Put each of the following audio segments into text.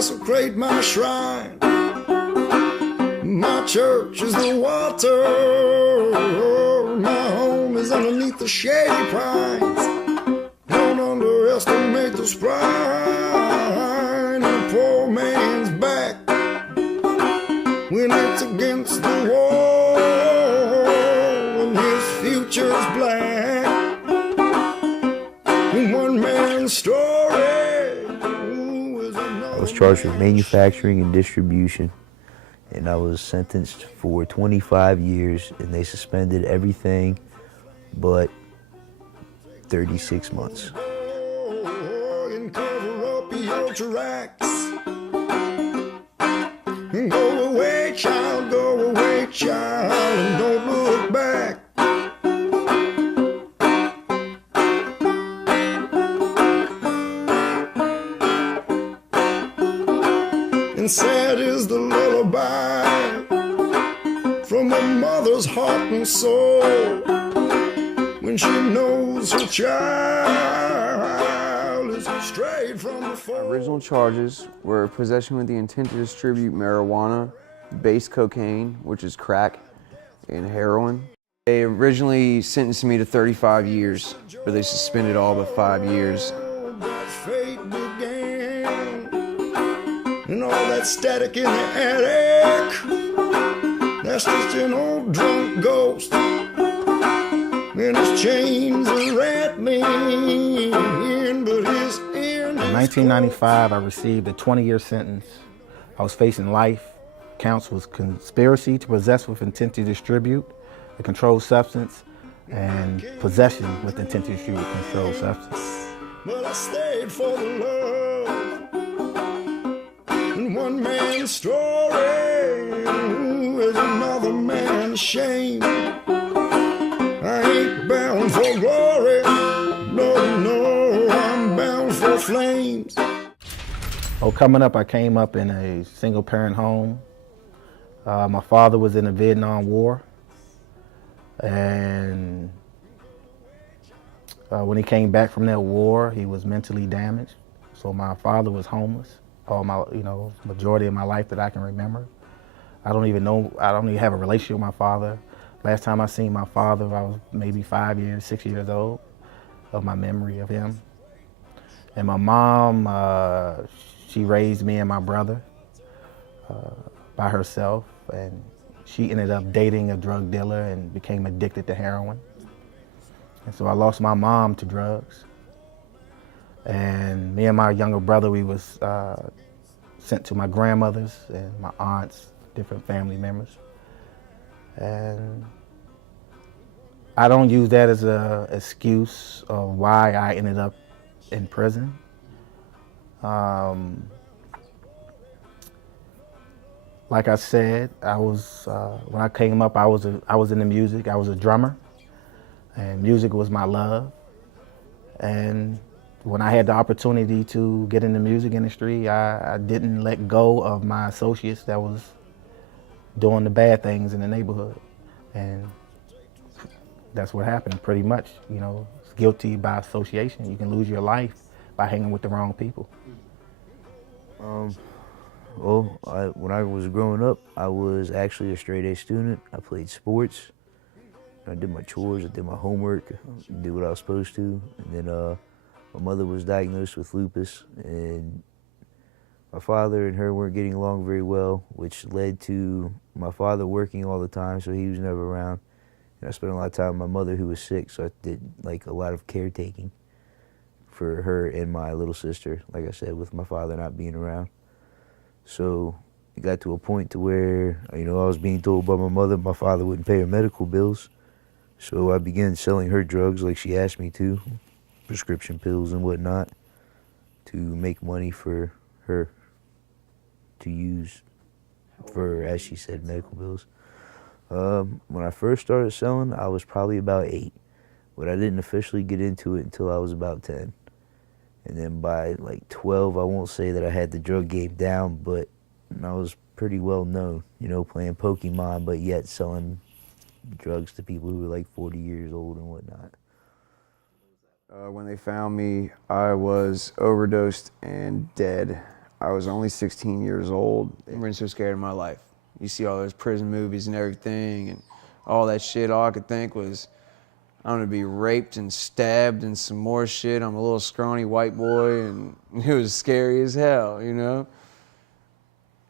desecrate my shrine. My church is the water, my home is underneath the shady pines. Don't underestimate the spine, a poor man's back when it's against the wall and his future's black. One man's story. I was charged with manufacturing and distribution, and I was sentenced for 25 years, and they suspended everything but 36 months. And cover up your tracks. Go away, child, and don't look back. And sad is the lullaby from a mother's heart and soul when she knows her child is strayed from the fold. Original charges were possession with the intent to distribute marijuana, base cocaine, which is crack, and heroin. They originally sentenced me to 35 years, but they suspended all but 5 years. Fate began, and all that static in the attic, that's just an old drunk ghost, and his chains are rattling, but his end. In 1995, I received a 20-year sentence. I was facing life. Counts was conspiracy to possess with intent to distribute a controlled substance, and possession with intent to distribute a controlled substance. But I stayed for the love, and one man's story is another man's shame. I ain't bound for glory, no, I'm bound for flames. Oh, coming up, I came up in a single-parent home. My father was in the Vietnam War, and when he came back from that war, he was mentally damaged. So my father was homeless all my, majority of my life that I can remember. I don't even have a relationship with my father. Last time I seen my father, I was maybe 6 years old, of my memory of him. And my mom, she raised me and my brother by herself, and she ended up dating a drug dealer and became addicted to heroin. And so I lost my mom to drugs. And me and my younger brother, we was sent to my grandmother's and my aunts, different family members. And I don't use that as an excuse of why I ended up in prison. Like I said, when I came up, I was into music. I was a drummer, and music was my love. And when I had the opportunity to get in the music industry, I didn't let go of my associates that was doing the bad things in the neighborhood. And that's what happened, pretty much. It's guilty by association. You can lose your life by hanging with the wrong people. Well, when I was growing up, I was actually a straight-A student. I played sports. I did my chores, I did my homework, did what I was supposed to. And then my mother was diagnosed with lupus, and my father and her weren't getting along very well, which led to my father working all the time, so he was never around. And I spent a lot of time with my mother, who was sick, so I did a lot of caretaking for her and my little sister, like I said, with my father not being around. So it got to a point to where, I was being told by my mother my father wouldn't pay her medical bills. So I began selling her drugs like she asked me to, prescription pills and whatnot, to make money for her to use for, as she said, medical bills. When I first started selling, I was probably about 8, but I didn't officially get into it until I was about 10. And then by 12, I won't say that I had the drug game down, but I was pretty well known, playing Pokemon, but yet selling drugs to people who were 40 years old and whatnot. When they found me, I was overdosed and dead I was only 16 years old. I wasn't so scared of my life. You see all those prison movies and everything and all that shit. All I could think was, I'm gonna be raped and stabbed and some more shit. I'm a little scrawny white boy, and it was scary as hell, you know?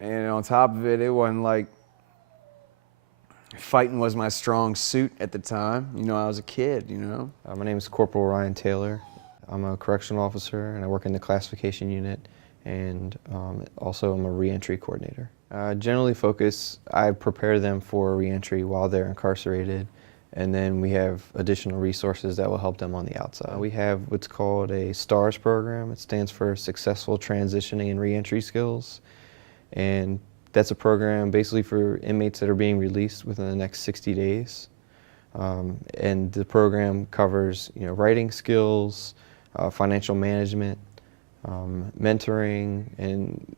And on top of it, it wasn't like fighting was my strong suit at the time. You know, I was a kid, you know? My name is Corporal Ryan Taylor. I'm a correctional officer, and I work in the classification unit, and also I'm a reentry coordinator. Generally I prepare them for reentry while they're incarcerated, and then we have additional resources that will help them on the outside. We have what's called a STARS program. It stands for Successful Transitioning and Reentry Skills, and that's a program basically for inmates that are being released within the next 60 days. And the program covers, writing skills, financial management, mentoring, and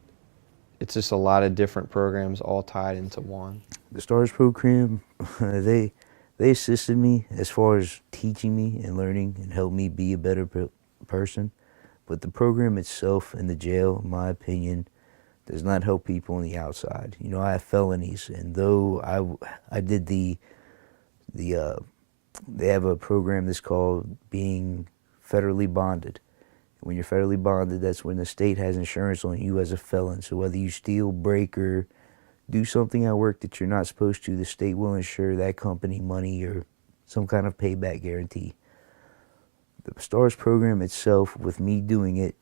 it's just a lot of different programs all tied into one. The STARS program, they assisted me as far as teaching me and learning and helped me be a better person. But the program itself in the jail, in my opinion, does not help people on the outside. I have felonies, and though I did they have a program that's called being federally bonded. When you're federally bonded, that's when the state has insurance on you as a felon. So whether you steal, break, or do something at work that you're not supposed to, the state will insure that company money or some kind of payback guarantee. The STARS program itself, with me doing it,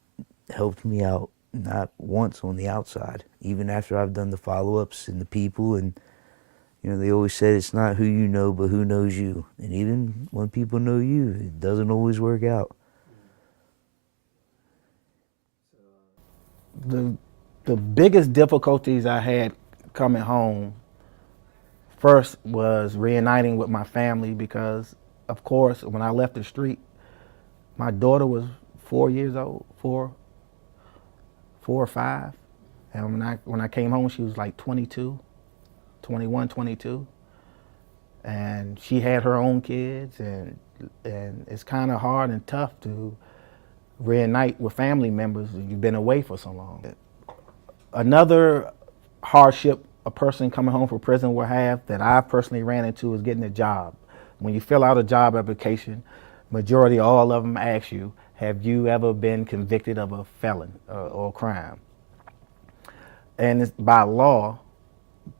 helped me out not once on the outside, even after I've done the follow-ups and the people, and they always said it's not who you know, but who knows you. And even when people know you, it doesn't always work out. The biggest difficulties I had coming home first was reuniting with my family, because of course when I left the street, my daughter was 4 years old, four or five, and when I came home she was like 22, 21, 22, and she had her own kids, and it's kind of hard and tough to reunite with family members if you've been away for so long. Another hardship a person coming home from prison will have that I personally ran into is getting a job. When you fill out a job application, majority all of them ask you, have you ever been convicted of a felon or crime? And it's by law,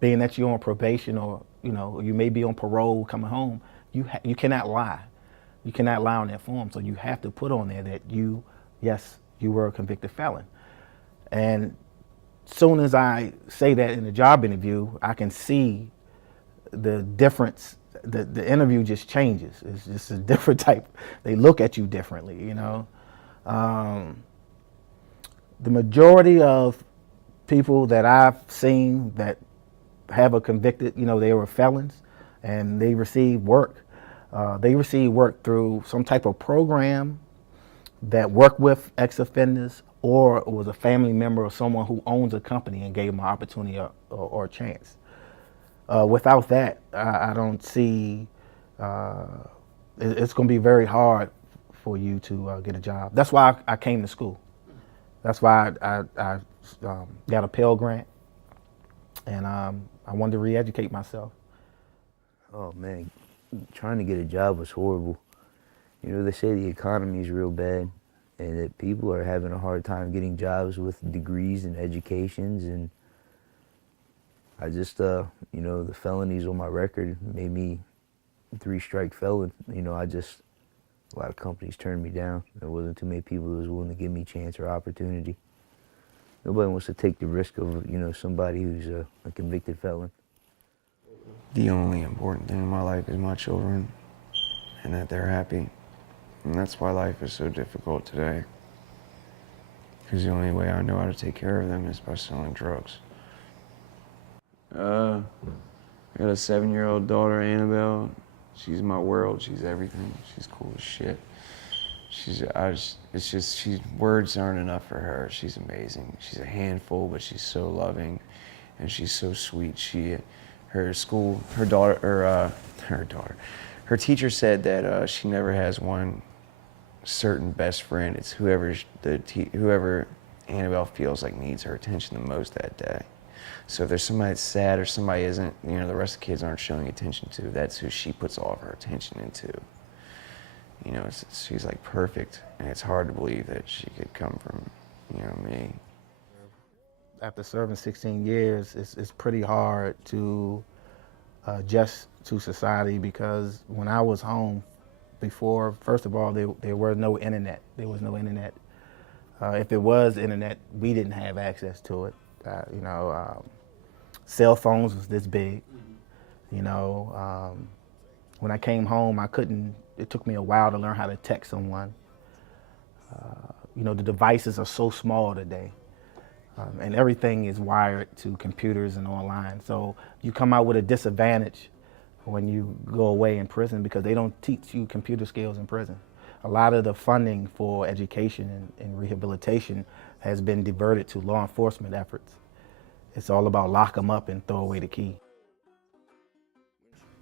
being that you're on probation or you may be on parole coming home, you cannot lie. You cannot lie on that form, so you have to put on there that yes, you were a convicted felon. And soon as I say that in the job interview, I can see the difference. The interview just changes. It's just a different type. They look at you differently, The majority of people that I've seen that have a convicted, they were felons and they receive work. They receive work through some type of program that work with ex-offenders, or it was a family member or someone who owns a company and gave them an opportunity or a chance. Without that, I don't see, it's going to be very hard for you to get a job. That's why I came to school. That's why I got a Pell Grant, and I wanted to re-educate myself. Oh man, trying to get a job was horrible. They say the economy is real bad and that people are having a hard time getting jobs with degrees and educations, and I just, the felonies on my record made me 3-strike felon. A lot of companies turned me down. There wasn't too many people who was willing to give me a chance or opportunity. Nobody wants to take the risk of, somebody who's a convicted felon. The only important thing in my life is my children and that they're happy. And that's why life is so difficult today. Because the only way I know how to take care of them is by selling drugs. I got a 7-year-old daughter, Annabelle. She's my world. She's everything. She's cool as shit. Words aren't enough for her. She's amazing. She's a handful, but she's so loving, and she's so sweet. Her teacher said that she never has one certain best friend. It's whoever Annabelle feels like needs her attention the most that day. So if there's somebody that's sad or somebody isn't, you know, the rest of the kids aren't showing attention to, that's who she puts all of her attention into. You know, she's like perfect, and it's hard to believe that she could come from, you know, me. After serving 16 years, it's pretty hard to adjust to society, because when I was home before, first of all, there were no internet. There was no internet. If there was internet, we didn't have access to it. You know, cell phones was this big. You know, when I came home, it took me a while to learn how to text someone. You know, the devices are so small today. And everything is wired to computers and online. So you come out with a disadvantage when you go away in prison, because they don't teach you computer skills in prison. A lot of the funding for education and rehabilitation has been diverted to law enforcement efforts. It's all about lock them up and throw away the key.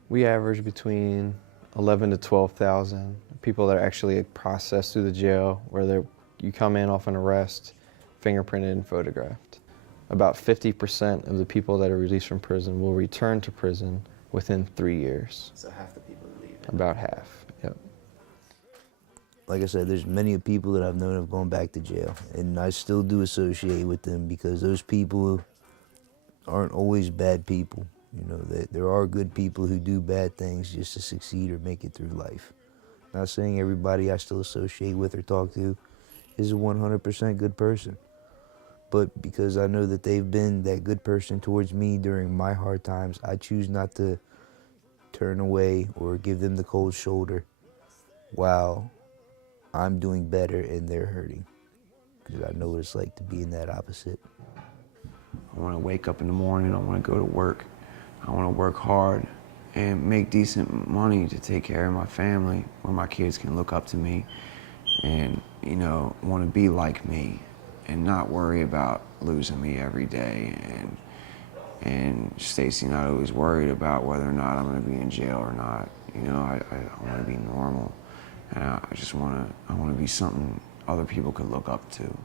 We average between 11 to 12,000 people that are actually processed through the jail, where you come in off an arrest, fingerprinted and photographed. About 50% of the people that are released from prison will return to prison within 3 years. So half the people leave. About half, yep. Like I said, there's many people that I've known have gone back to jail, and I still do associate with them, because those people aren't always bad people. You know, there are good people who do bad things just to succeed or make it through life. Not saying everybody I still associate with or talk to is a 100% good person, but because I know that they've been that good person towards me during my hard times, I choose not to turn away or give them the cold shoulder while I'm doing better and they're hurting, because I know what it's like to be in that opposite. I want to wake up in the morning, I want to go to work, I want to work hard and make decent money to take care of my family, where my kids can look up to me and, you know, want to be like me and not worry about losing me every day. And Stacy not always worried about whether or not I'm going to be in jail or not. You know, I want to be normal, and I want to be something other people could look up to.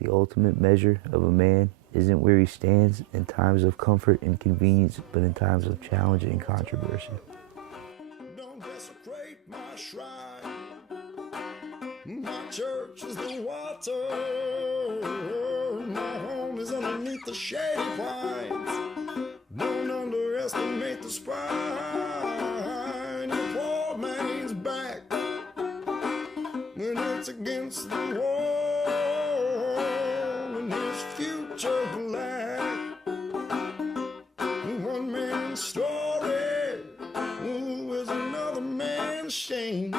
The ultimate measure of a man isn't where he stands in times of comfort and convenience, but in times of challenge and controversy. Don't desecrate my shrine. My church is the water. My home is underneath the shady pines. Don't underestimate the spine. Your poor man's back when it's against the wall, and his future black. One man's story is another man's shame.